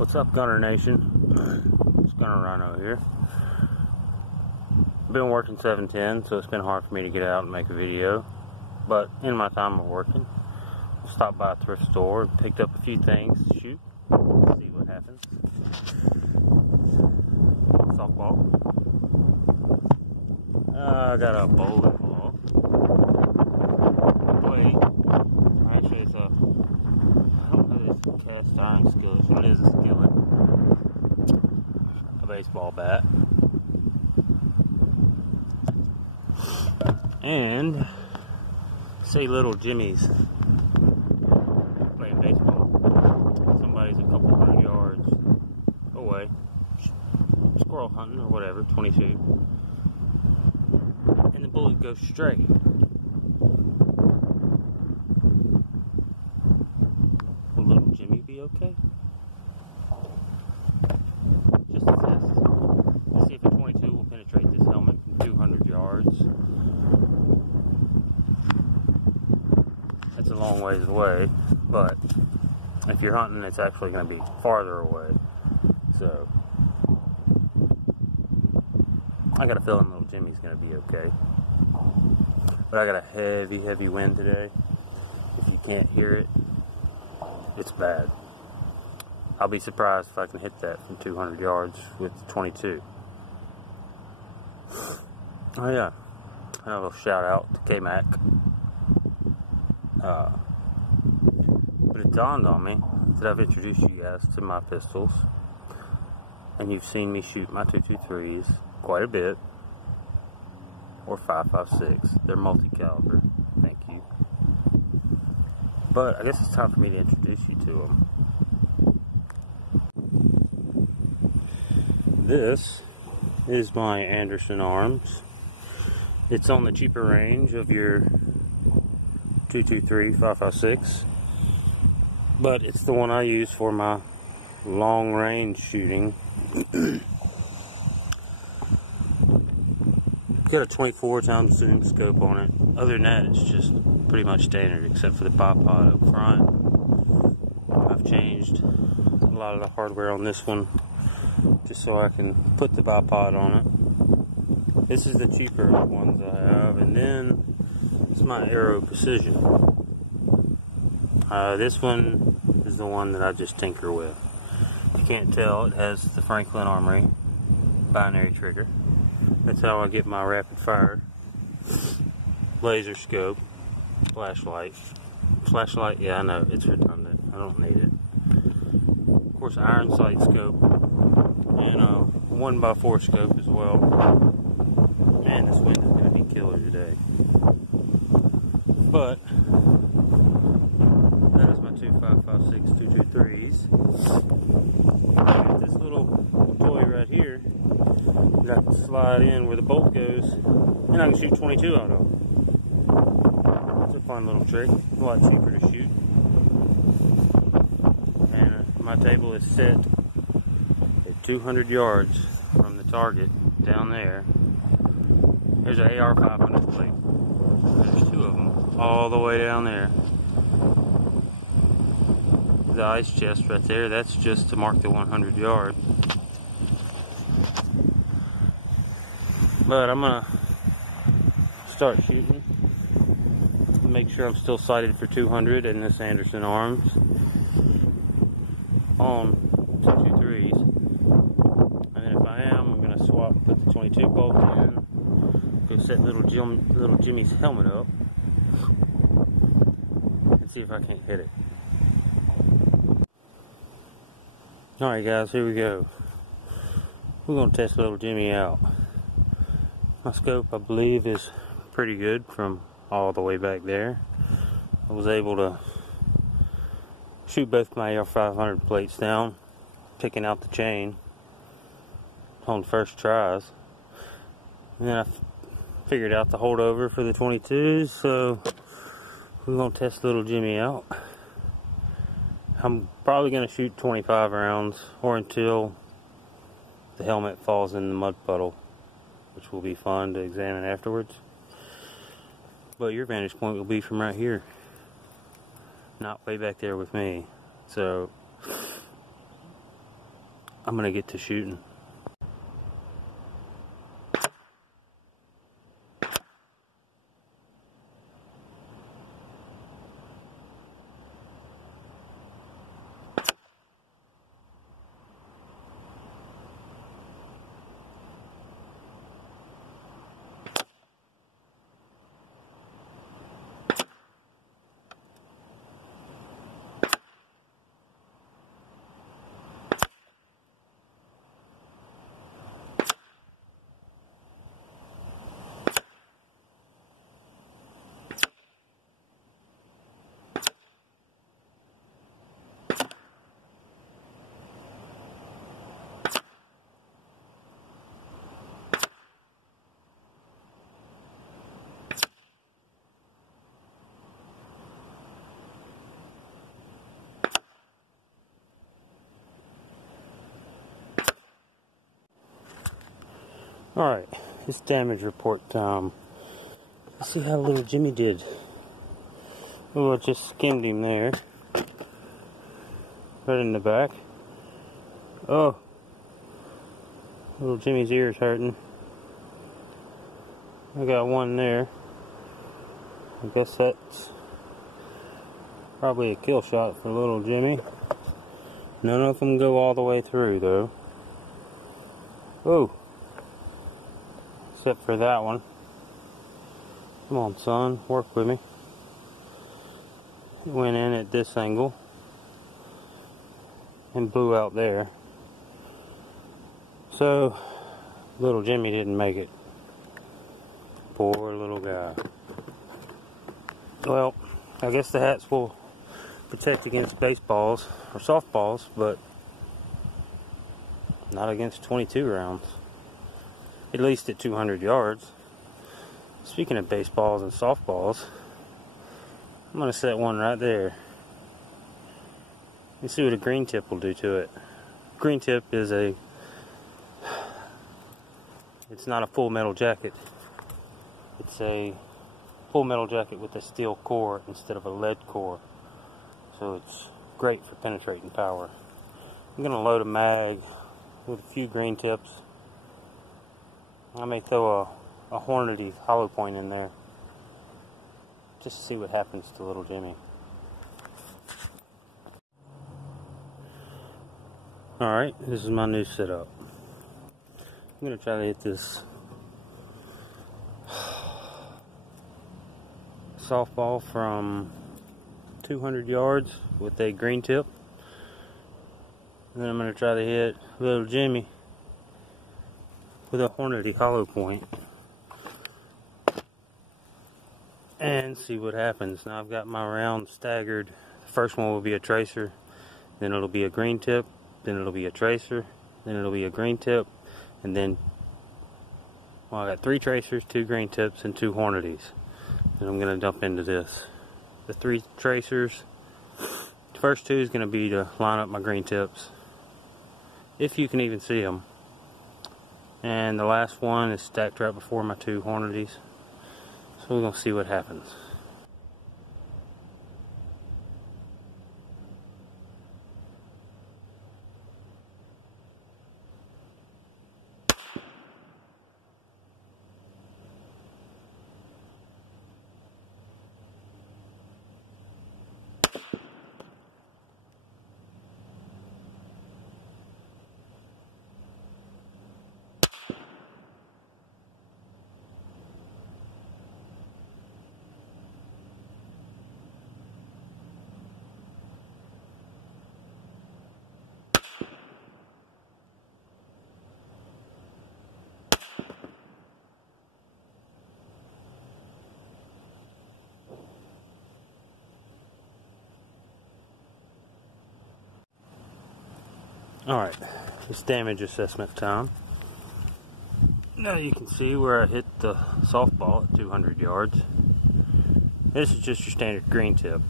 What's up, Gunner Nation? It's Gunner Rhino here. Been working 7/10, so it's been hard for me to get out and make a video. But in my time of working, stopped by a thrift store, picked up a few things to shoot, see what happens. Softball. I got a bowling ball. Wait, actually it's a, I don't know if it's cast iron skillet, so it is a skillet. A baseball bat. And say little Jimmy's playing baseball. Somebody's a couple hundred yards away, squirrel hunting or whatever, 22, and the bullet goes straight. Will little Jimmy be okay? Just a test. Let's see if a 22 will penetrate this helmet from 200 yards. It's a long ways away, but if you're hunting, it's actually going to be farther away. So I got a feeling little Jimmy's going to be okay. But I got a heavy wind today. If you can't hear it, it's bad. I'll be surprised if I can hit that from 200 yards with the 22. Oh yeah, another shout out to K-Mac. But it dawned on me that I've introduced you guys to my pistols, and you've seen me shoot my 223s quite a bit, or 5.56. They're multi-caliber. Thank you. But I guess it's time for me to introduce you to them. This is my Anderson Arms. It's on the cheaper range of your 223 5.56, but it's the one I use for my long range shooting. Got a 24 times zoom scope on it. Other than that, it's just pretty much standard, except for the bipod up front. I've changed a lot of the hardware on this one just so I can put the bipod on it. This is the cheaper ones I have, and then it's my Aero Precision. This one is the one that I just tinker with. If you can't tell, it has the Franklin Armory binary trigger. That's how I get my rapid fire laser scope, flashlight. Flashlight, yeah, I know, it's redundant. I don't need it. Of course, iron sight scope, and a 1x4 scope as well. Man, this wind is going to be killer today. But that is my two 5.56 223s. This little toy right here that I can slide in where the bolt goes, and I can shoot 22 out of. It's a fun little trick, a lot cheaper to shoot. And my table is set at 200 yards from the target down there. There's an AR 500 plate. There's two of them all the way down there. The ice chest right there, that's just to mark the 100 yard. But I'm gonna start shooting. Make sure I'm still sighted for 200 in this Anderson Arms on 223s. And then if I am, I'm gonna swap, put the 22 bolt in. Go set little Jimmy's helmet up and see if I can't hit it. Alright guys, here we go. We're going to test little Jimmy out. My scope, I believe, is pretty good from all the way back there. I was able to shoot both my AR-500 plates down, picking out the chain on first tries. And then I figured out the holdover for the 22s, so we're going to test little Jimmy out. I'm probably going to shoot 25 rounds, or until the helmet falls in the mud puddle, which will be fun to examine afterwards. But your vantage point will be from right here, not way back there with me. So I'm gonna get to shooting. Alright, it's damage report time. Let's see how little Jimmy did. Oh, I just skimmed him there. Right in the back. Oh, little Jimmy's ear's hurting. I got one there. I guess that's probably a kill shot for little Jimmy. None of them go all the way through though. Oh, except for that one. Come on, son, work with me. It went in at this angle and blew out there. So, little Jimmy didn't make it. Poor little guy. Well, I guess the hats will protect against baseballs or softballs, but not against 22 rounds. At least at 200 yards. Speaking of baseballs and softballs, I'm going to set one right there. Let's see what a green tip will do to it. Green tip is it's not a full metal jacket. It's a full metal jacket with a steel core instead of a lead core. So it's great for penetrating power. I'm going to load a mag with a few green tips. I may throw a Hornady hollow point in there just to see what happens to little Jimmy. Alright, this is my new setup. I'm going to try to hit this softball from 200 yards with a green tip. And then I'm going to try to hit little Jimmy with a Hornady hollow point and see what happens. Now I've got my rounds staggered. The first one will be a tracer, then it'll be a green tip, then it'll be a tracer, then it'll be a green tip, and then, well, I got 3 tracers, 2 green tips, and 2 Hornadys. And I'm going to dump into this. The 3 tracers, the first 2 is going to be to line up my green tips, if you can even see them. And the last one is stacked right before my 2 Hornadys. So we're going to see what happens. Alright, it's damage assessment time. Now you can see where I hit the softball at 200 yards. This is just your standard green tip.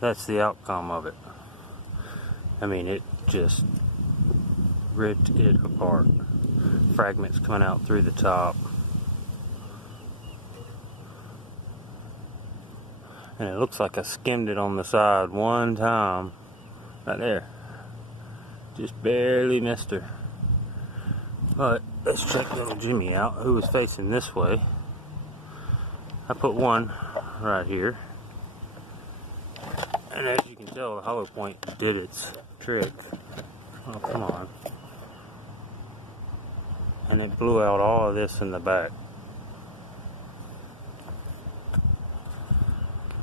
That's the outcome of it. I mean, it just ripped it apart. Fragments coming out through the top. And it looks like I skimmed it on the side one time. Right there. Just barely missed her. But let's check little Jimmy out, who was facing this way. I put one right here. And as you can tell, the hollow point did its trick. Oh, come on. And it blew out all of this in the back.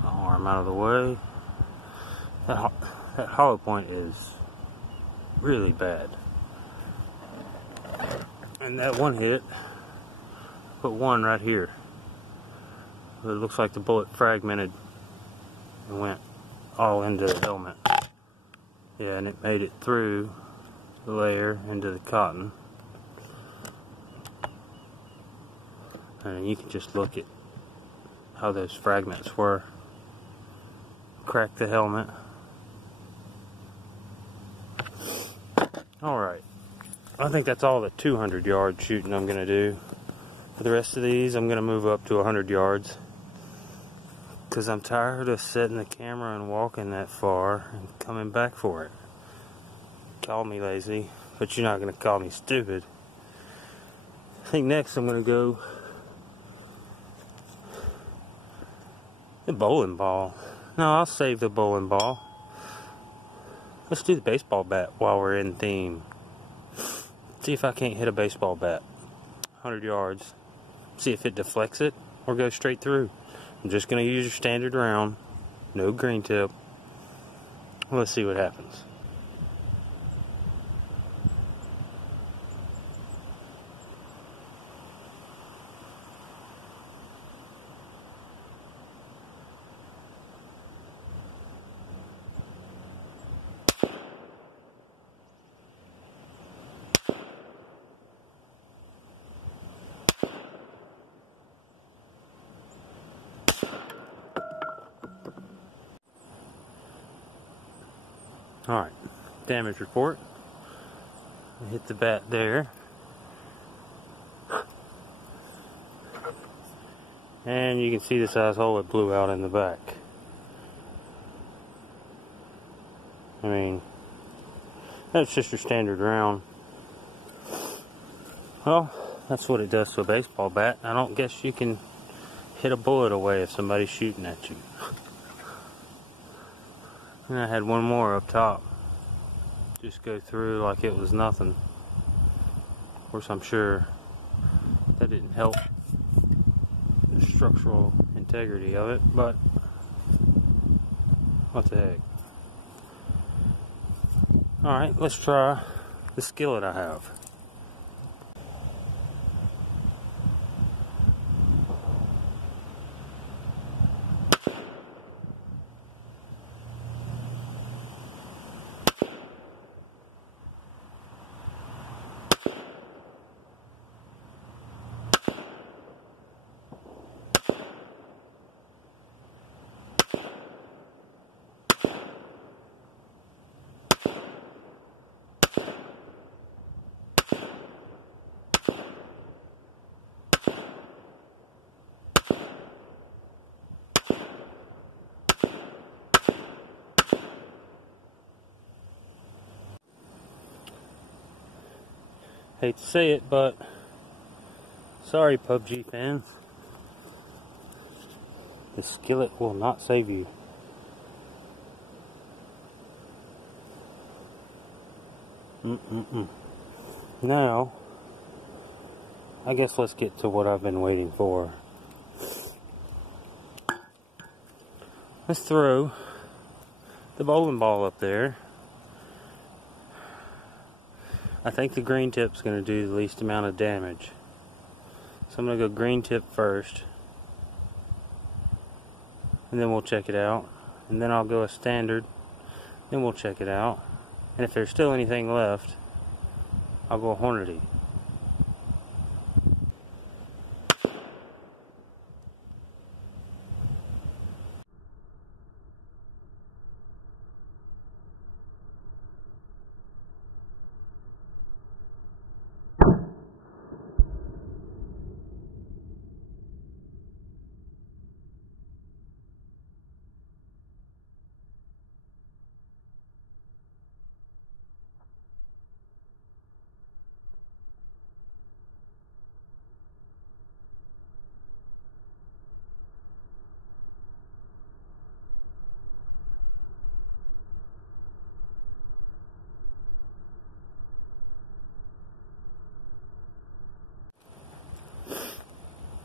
Arm out of the way. That hollow point is really bad. And that one hit, put one right here. It looks like the bullet fragmented and went all into the helmet. Yeah, and it made it through the layer into the cotton. And you can just look at how those fragments were. Cracked the helmet. Alright. I think that's all the 200 yard shooting I'm going to do. For the rest of these, I'm going to move up to 100 yards. Because I'm tired of setting the camera and walking that far and coming back for it. Call me lazy, but you're not going to call me stupid. I think next I'm going to go the bowling ball. No, I'll save the bowling ball. Let's do the baseball bat while we're in theme. See if I can't hit a baseball bat 100 yards. See if it deflects it or goes straight through. I'm just going to use your standard round. No green tip. Let's see what happens. Alright, damage report. I hit the bat there. And you can see the size hole it blew out in the back. I mean, that's just your standard round. Well, that's what it does to a baseball bat. I don't guess you can hit a bullet away if somebody's shooting at you. And I had one more up top. Just go through like it was nothing. Of course, I'm sure that didn't help the structural integrity of it, but what the heck. Alright, let's try the skillet I have. Hate to say it, but sorry, PUBG fans. The skillet will not save you. Now, I guess let's get to what I've been waiting for. Let's throw the bowling ball up there. I think the green tip's going to do the least amount of damage. So I'm going to go green tip first. And then we'll check it out. And then I'll go a standard. Then we'll check it out. And if there's still anything left, I'll go a Hornady.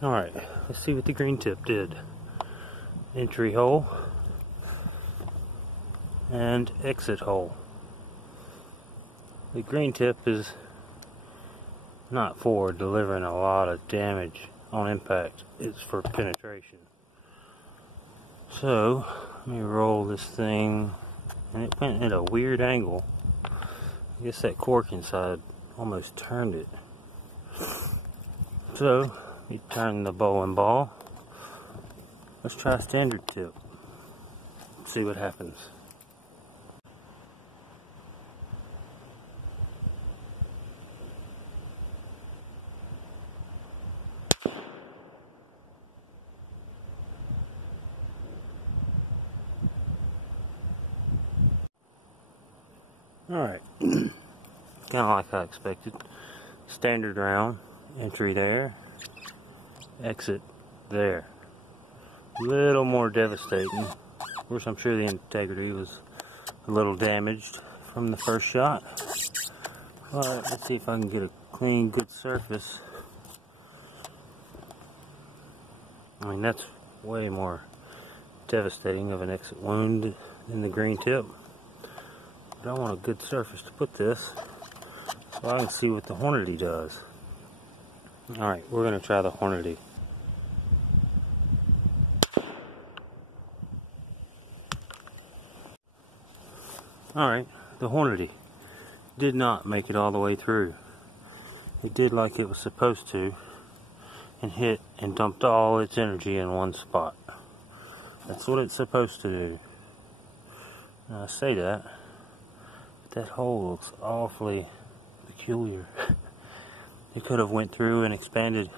Alright, let's see what the green tip did. Entry hole and exit hole. The green tip is not for delivering a lot of damage on impact, it's for penetration. So, let me roll this thing, and it went at a weird angle. I guess that cork inside almost turned it. So, you turn the bowling ball. Let's try a standard tip. See what happens. Alright, kind of like I expected. Standard round, entry there, exit there. A little more devastating. Of course, I'm sure the integrity was a little damaged from the first shot. But let's see if I can get a clean, good surface. I mean, that's way more devastating of an exit wound than the green tip. But I want a good surface to put this so I can see what the Hornady does. Alright, we're going to try the Hornady. Alright, the Hornady did not make it all the way through. It did like it was supposed to and hit and dumped all its energy in one spot. That's what it's supposed to do. Now I say that, but that hole looks awfully peculiar. It could have went through and expanded.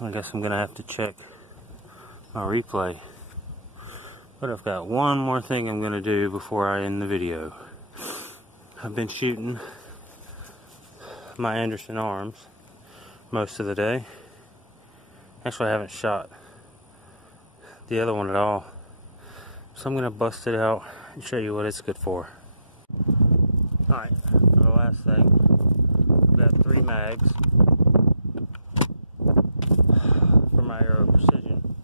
I guess I'm gonna have to check my replay. But I've got one more thing I'm gonna do before I end the video. I've been shooting my Anderson arms most of the day. Actually, I haven't shot the other one at all. So I'm gonna bust it out and show you what it's good for. Alright, for the last thing, I've got 3 mags for my Aero Precision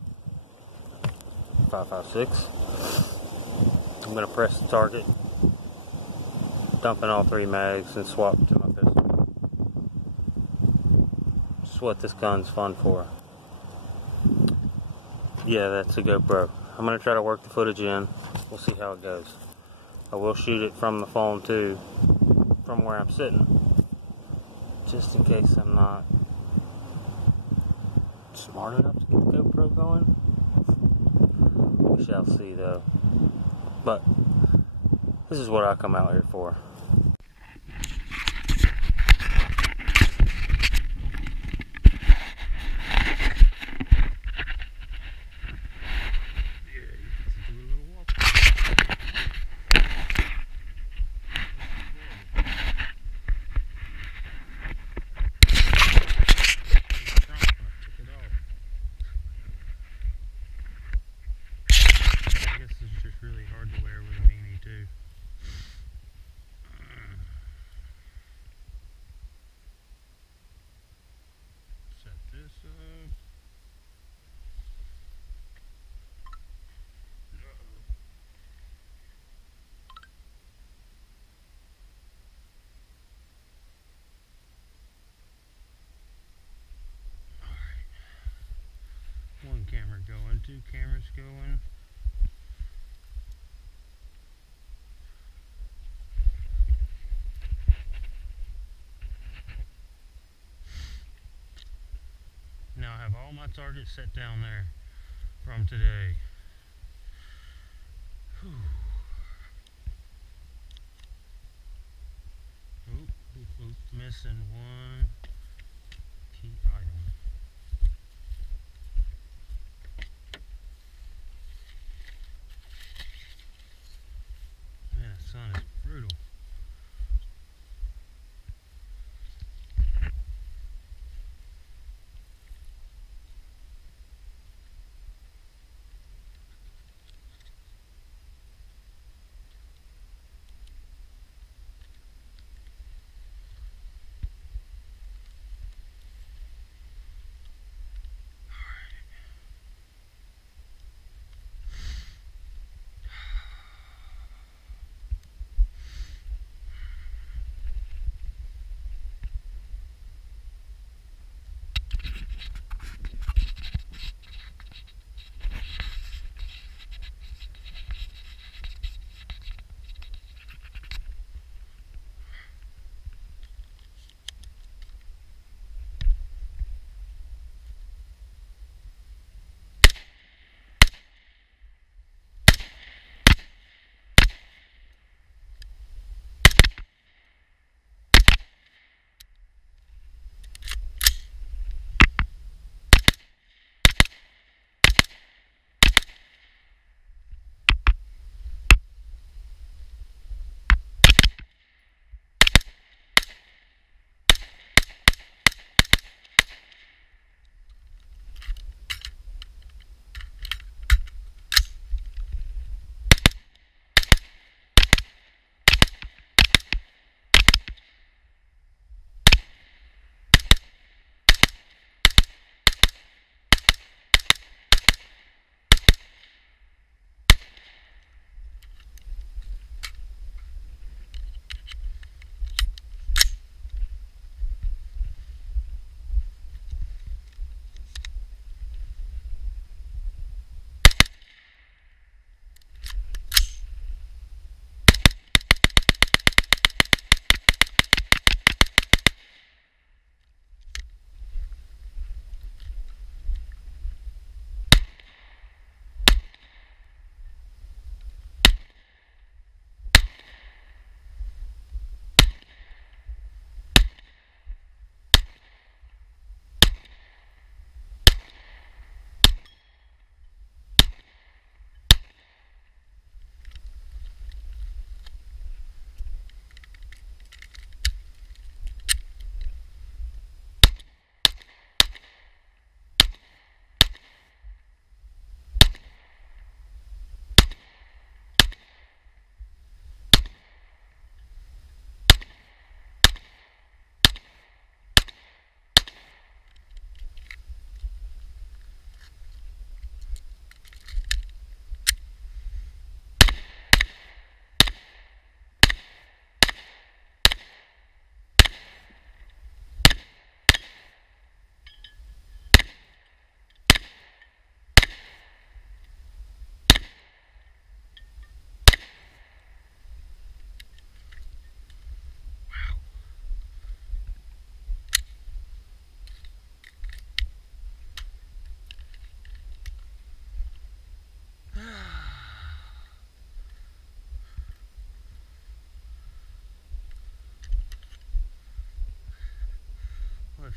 5.56. I'm gonna press the target, dump in all 3 mags, and swap to my pistol. Just what this gun's fun for. Yeah, that's a GoPro. I'm gonna try to work the footage in. We'll see how it goes. I will shoot it from the phone too, from where I'm sitting, just in case I'm not smart enough to get the GoPro going. We shall see though. But this is what I come out here for. Really hard to wear with a beanie too. Set this up. Alright. 1 camera going, 2 cameras going. Now I have all my targets set down there from today. Whew. Oop, missing one key item. Man, the sun is brutal.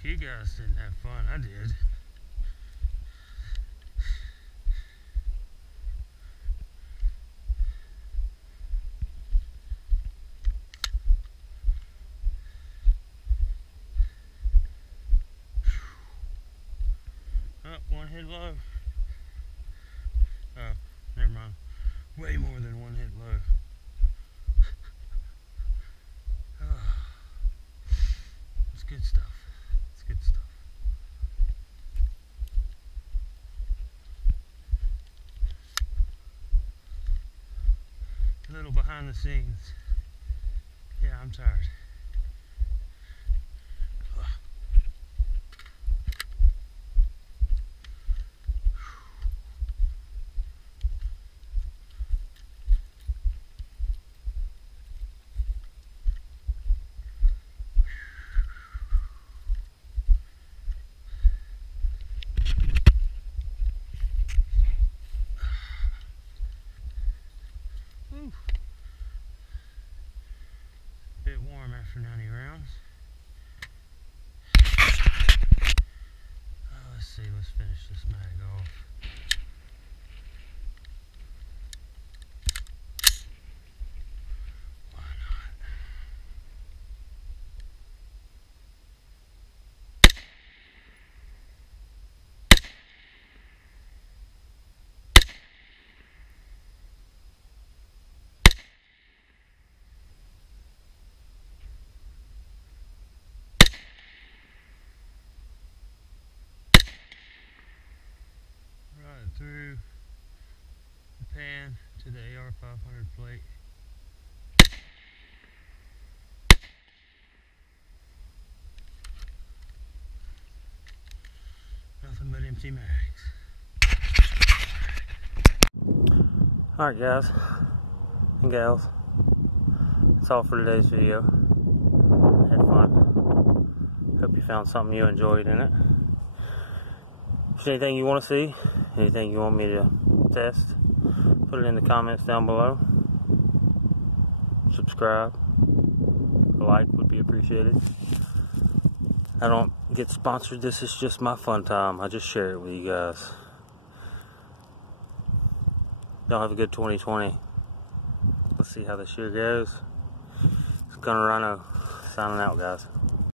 if you guys didn't have fun, I did. Oh, one hit low. Oh, never mind. Way more than one hit low. Oh, it's good stuff. It's good stuff. A little behind the scenes. Yeah, I'm tired. Whew. Bit warm after 90 rounds. Let's see, let's finish this mag off. Why not? Right through the pan to the AR-500 plate. Nothing but empty mags. Alright guys and gals, that's all for today's video. Had fun. Hope you found something you enjoyed in it. If there's anything you want to see, anything you want me to test, put it in the comments down below. Subscribe, a like would be appreciated. I don't get sponsored, this is just my fun time. I just share it with you guys. Y'all have a good 2020. Let's see how this year goes. It's Gunner Rhino signing out, guys.